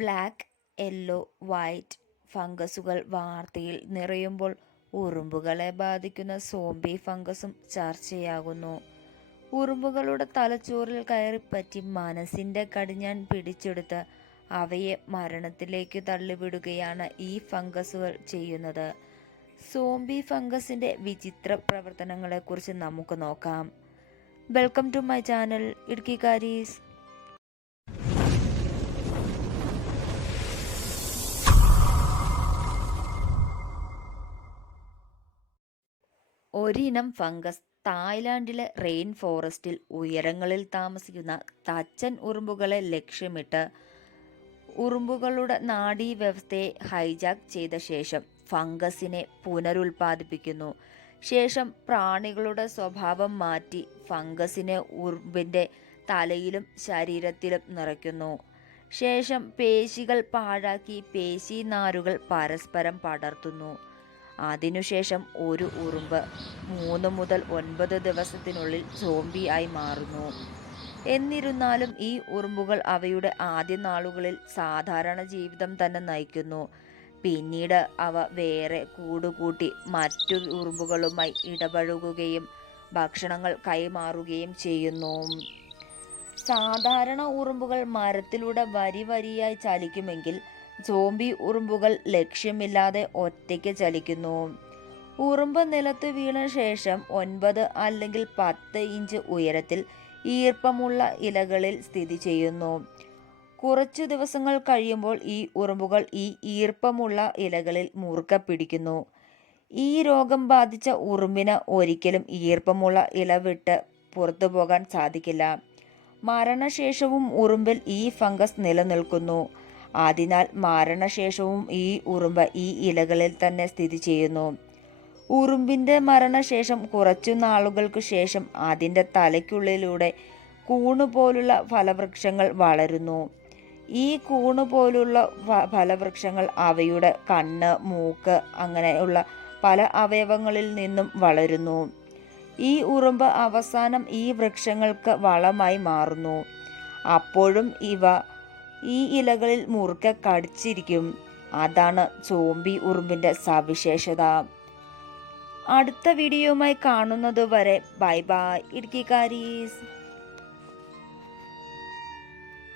Black, yellow, white ഫംഗസുകൾ വാർത്തയിൽ നിറയുമ്പോൾ ഉറുമ്പുകളെ ബാധിക്കുന്ന സോംബി ഫംഗസും ചർച്ചയാകുന്നു. ഉറുമ്പുകളുടെ തലച്ചോറിൽ കയറിപ്പറ്റി മനസ്സിന്റെ കടിഞ്ഞാൺ പിടിച്ചെടുത്ത് അവയെ മരണത്തിലേക്ക് തള്ളിവിടുകയാണ് ഈ ഫംഗസുകൾ ചെയ്യുന്നത്. സോംബി ഫംഗസിന്റെ വിചിത്ര പ്രവർത്തനങ്ങളെക്കുറിച്ച് നമുക്ക് നോക്കാം. വെൽക്കം ടു മൈ ചാനൽ ഇടുക്കിക്കാരീസ്. ഒരിനം ഫംഗസ് തായ്ലാൻഡിലെ റെയിൻ ഫോറസ്റ്റിൽ ഉയരങ്ങളിൽ താമസിക്കുന്ന തച്ചൻ ഉറുമ്പുകളെ ലക്ഷ്യമിട്ട് ഉറുമ്പുകളുടെ നാഡീവ്യവസ്ഥയെ ഹൈജാക്ക് ചെയ്ത ശേഷം ഫംഗസിനെ പുനരുൽപ്പാദിപ്പിക്കുന്നു. ശേഷം പ്രാണികളുടെ സ്വഭാവം മാറ്റി ഫംഗസിനെ ഉറുമ്പിന്റെ തലയിലും ശരീരത്തിലും നിറയ്ക്കുന്നു. ശേഷം പേശികൾ പാഴാക്കി പേശീനാരുകൾ പരസ്പരം പടർത്തുന്നു. അതിനുശേഷം ഒരു ഉറുമ്പ് 3 മുതൽ 9 ദിവസത്തിനുള്ളിൽ സോംബി ആയി മാറുന്നു. എന്നിരുന്നാലും ഈ ഉറുമ്പുകൾ അവയുടെ ആദ്യ നാളുകളിൽ സാധാരണ ജീവിതം തന്നെ നയിക്കുന്നു. പിന്നീട് അവ വേറെ കൂടുകൂട്ടി മറ്റു ഉറുമ്പുകളുമായി ഇടപഴകുകയും ഭക്ഷണങ്ങൾ കൈമാറുകയും ചെയ്യുന്നു. സാധാരണ ഉറുമ്പുകൾ മരത്തിലൂടെ വരി വരിയായി ചലിക്കുമെങ്കിൽ സോംബി ഉറുമ്പുകൾ ലക്ഷ്യമില്ലാതെ ഒറ്റയ്ക്ക് ചലിക്കുന്നു. ഉറുമ്പ് നിലത്ത് വീണ ശേഷം 9 അല്ലെങ്കിൽ 10 ഇഞ്ച് ഉയരത്തിൽ ഈർപ്പമുള്ള ഇലകളിൽ സ്ഥിതി ചെയ്യുന്നു. കുറച്ചു ദിവസങ്ങൾ കഴിയുമ്പോൾ ഈ ഉറുമ്പുകൾ ഈ ഈർപ്പമുള്ള ഇലകളിൽ മുറുക്കെ പിടിക്കുന്നു. ഈ രോഗം ബാധിച്ച ഉറുമ്പിന് ഒരിക്കലും ഈർപ്പമുള്ള ഇല വിട്ട് പുറത്തു പോകാൻ സാധിക്കില്ല. മരണശേഷവും ഉറുമ്പിൽ ഈ ഫംഗസ് നിലനിൽക്കുന്നു. അതിനാൽ മരണശേഷവും ഈ ഉറുമ്പ് ഈ ഇലകളിൽ തന്നെ സ്ഥിതി ചെയ്യുന്നു. ഉറുമ്പിന്റെ മരണശേഷം കുറച്ചു നാളുകൾക്ക് ശേഷം അതിന്റെ തലയ്ക്കുള്ളിലൂടെ കൂണുപോലുള്ള ഫലവൃക്ഷങ്ങൾ വളരുന്നു. ഈ കൂണുപോലുള്ള ഫലവൃക്ഷങ്ങൾ അവയുടെ കണ്ണ്, മൂക്ക് അങ്ങനെയുള്ള പല അവയവങ്ങളിൽ നിന്നും വളരുന്നു. ഈ ഉറുമ്പ് അവസാനം ഈ വൃക്ഷങ്ങൾക്ക് വളമായി മാറുന്നു. അപ്പോഴും ഇവ ഈ ഇലകളിൽ മുറുക്കെ കടിച്ചിരിക്കും. അതാണ് സോംബി ഉറുമ്പിന്റെ സവിശേഷത. അടുത്ത വീഡിയോയുമായി കാണുന്നതുവരെ ബൈ ബൈ ഇടുക്കിക്കാരീസ്.